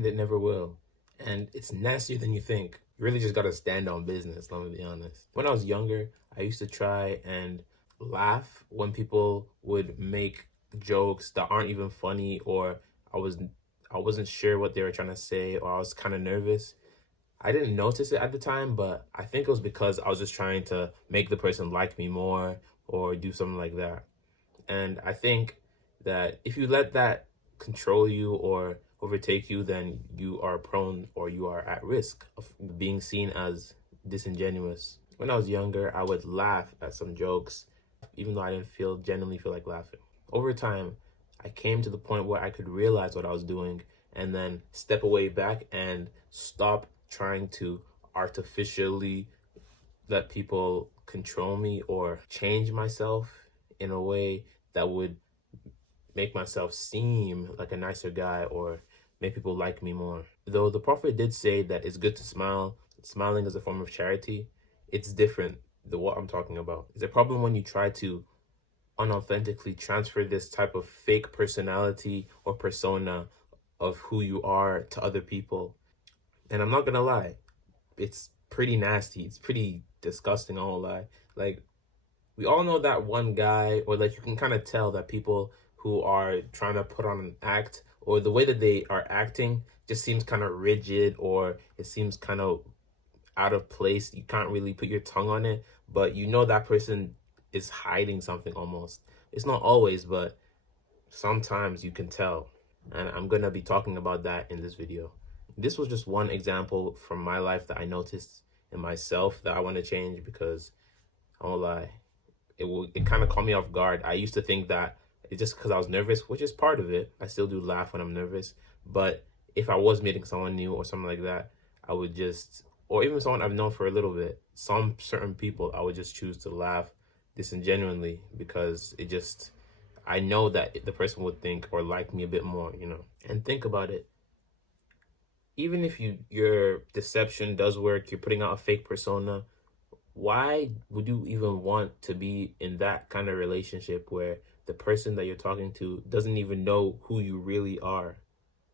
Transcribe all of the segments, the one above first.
and it never will. And it's nastier than you think. You really just gotta stand on business, let me be honest. When I was younger, I used to try and laugh when people would make jokes that aren't even funny, or I was I wasn't sure what they were trying to say, or I was kind of nervous. I didn't notice it at the time, but I think it was because I was just trying to make the person like me more or do something like that. And I think that if you let that control you or overtake you, then you are prone or you are at risk of being seen as disingenuous. When I was younger, I would laugh at some jokes, even though I didn't genuinely feel like laughing. Over time, I came to the point where I could realize what I was doing and then step away back and stop trying to artificially let people control me or change myself in a way that would make myself seem like a nicer guy or make people like me more. Though the Prophet did say that it's good to smile, smiling is a form of charity, it's different than what I'm talking about. It's a problem when you try to unauthentically transfer this type of fake personality or persona of who you are to other people. And I'm not gonna lie, it's pretty nasty. It's pretty disgusting, I won't lie. Like, we all know that one guy, or like you can kind of tell that people who are trying to put on an act or the way that they are acting just seems kind of rigid, or it seems kind of out of place. You can't really put your tongue on it, but you know that person is hiding something almost. It's not always, but sometimes you can tell. And I'm going to be talking about that in this video. This was just one example from my life that I noticed in myself that I want to change, because I won't lie, it kind of caught me off guard. I used to think that it's just because I was nervous, which is part of it. I still do laugh when I'm nervous. But if I was meeting someone new or something like that, I would just, or even someone I've known for a little bit, some certain people, I would just choose to laugh disingenuinely, because it just, I know that the person would think or like me a bit more, you know. And think about it. Even if your deception does work, you're putting out a fake persona, why would you even want to be in that kind of relationship where the person that you're talking to doesn't even know who you really are?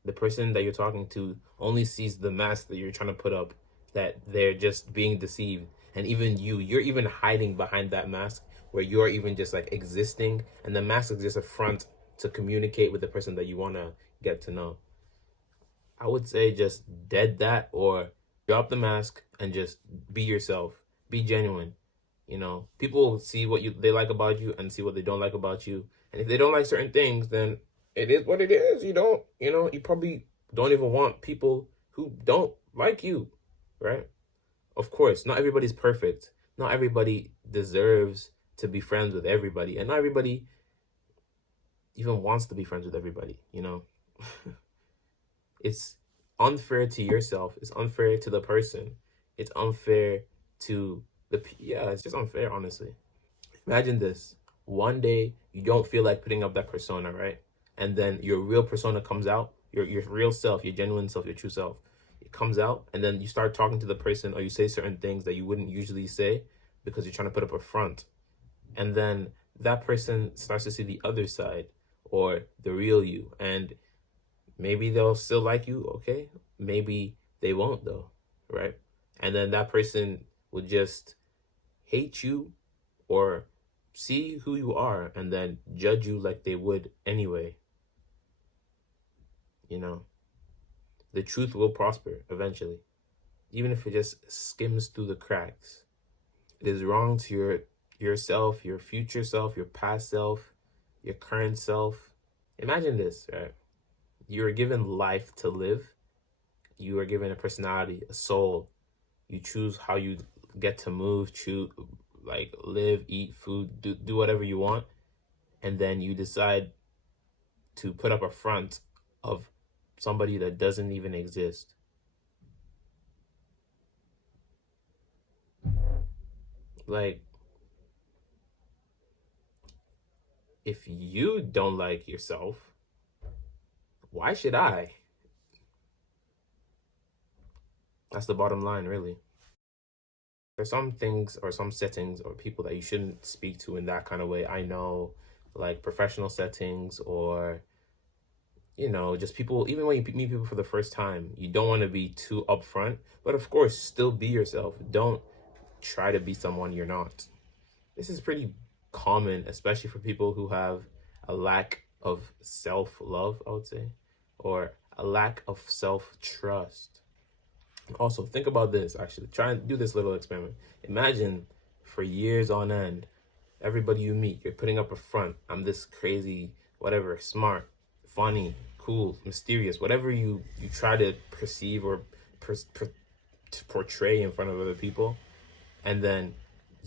The person that you're talking to only sees the mask that you're trying to put up, that they're just being deceived. And even you're even hiding behind that mask, where you're even just like existing, and the mask is just a front to communicate with the person that you want to get to know. I would say just dead that, or drop the mask and just be yourself. Be genuine. You know, people see what they like about you and see what they don't like about you. And if they don't like certain things, then it is what it is. You probably don't even want people who don't like you, right? Of course, not everybody's perfect. Not everybody deserves to be friends with everybody. And not everybody even wants to be friends with everybody, you know? It's unfair to yourself. It's unfair to the person. It's unfair to yeah, it's just unfair, honestly. Imagine this. One day you don't feel like putting up that persona, right? And then your real persona comes out, your real self, your genuine self, your true self. It comes out, and then you start talking to the person, or you say certain things that you wouldn't usually say because you're trying to put up a front. And then that person starts to see the other side, or the real you, and maybe they'll still like you, okay? Maybe they won't though, right? And then that person would just hate you or see who you are and then judge you like they would anyway. You know, the truth will prosper eventually, even if it just skims through the cracks. It is wrong to yourself, your future self, your past self, your current self. Imagine this, right? You are given life to live. You are given a personality, a soul. You choose how you get to move, choose, like, live, eat food, do whatever you want. And then you decide to put up a front of somebody that doesn't even exist. Like, if you don't like yourself, why should I? That's the bottom line, really. There's some things or some settings or people that you shouldn't speak to in that kind of way. I know, like professional settings or you know, just people, even when you meet people for the first time, you don't want to be too upfront, but of course, still be yourself. Don't try to be someone you're not. This is pretty common, especially for people who have a lack of self love, I would say, or a lack of self trust. Also, think about this actually. Try and do this little experiment. Imagine for years on end, everybody you meet, you're putting up a front. I'm this crazy, whatever, smart, funny, cool, mysterious, whatever you try to perceive or per, per, to portray in front of other people, and then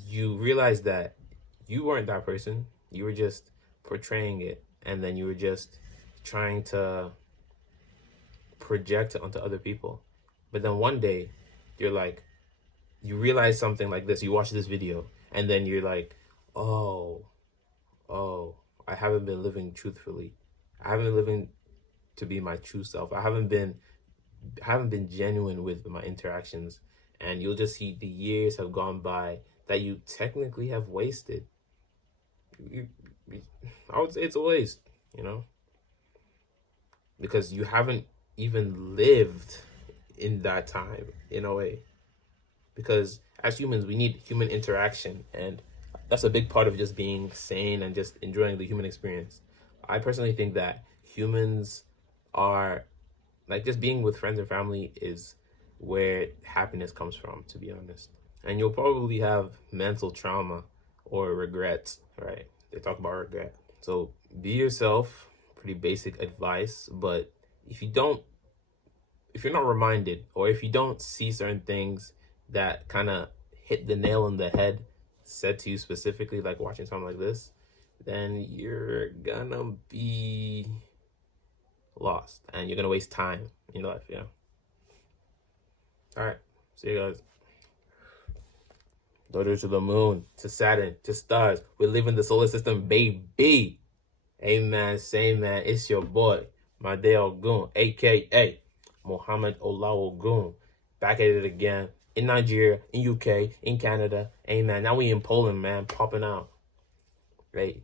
you realize that you weren't that person. You were just portraying it, and then you were just trying to project it onto other people. But then one day, you're like, you realize something like this. You watch this video, and then you're like, oh, oh, I haven't been living truthfully. I haven't been living to be my true self. I haven't been genuine with my interactions, and you'll just see the years have gone by that you technically have wasted. You, I would say it's a waste, you know, because you haven't even lived in that time in a way. Because as humans, we need human interaction, and that's a big part of just being sane and just enjoying the human experience. I personally think that humans are like, just being with friends and family is where happiness comes from, to be honest. And you'll probably have mental trauma or regrets, right? They talk about regret. So be yourself, pretty basic advice. But if you don't, if you're not reminded, or if you don't see certain things that kind of hit the nail on the head said to you specifically, like watching something like this, then you're gonna be lost and you're gonna waste time in your life. Yeah. All right. See you guys. Daughter to the moon, to Saturn, to stars. We live in the solar system, baby. Amen. Same man. It's your boy, madeogun, aka madeolaogun. Back at it again. In Nigeria, in UK, in Canada. Amen. Now we in Poland, man. Popping out. Right?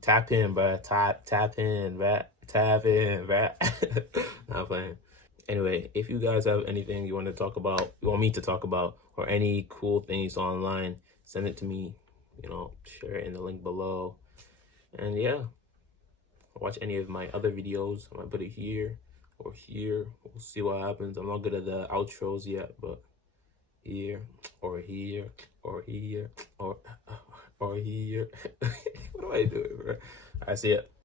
Tap in, bro. Tap in, bro. Tap in, bro. Not playing. Anyway, if you guys have anything you want to talk about, you want me to talk about, or any cool things online, send it to me. You know, share it in the link below. And yeah, watch any of my other videos. I might put it here or here. We'll see what happens. I'm not good at the outros yet, but here or here or here or here. What do I do, bro? I see it.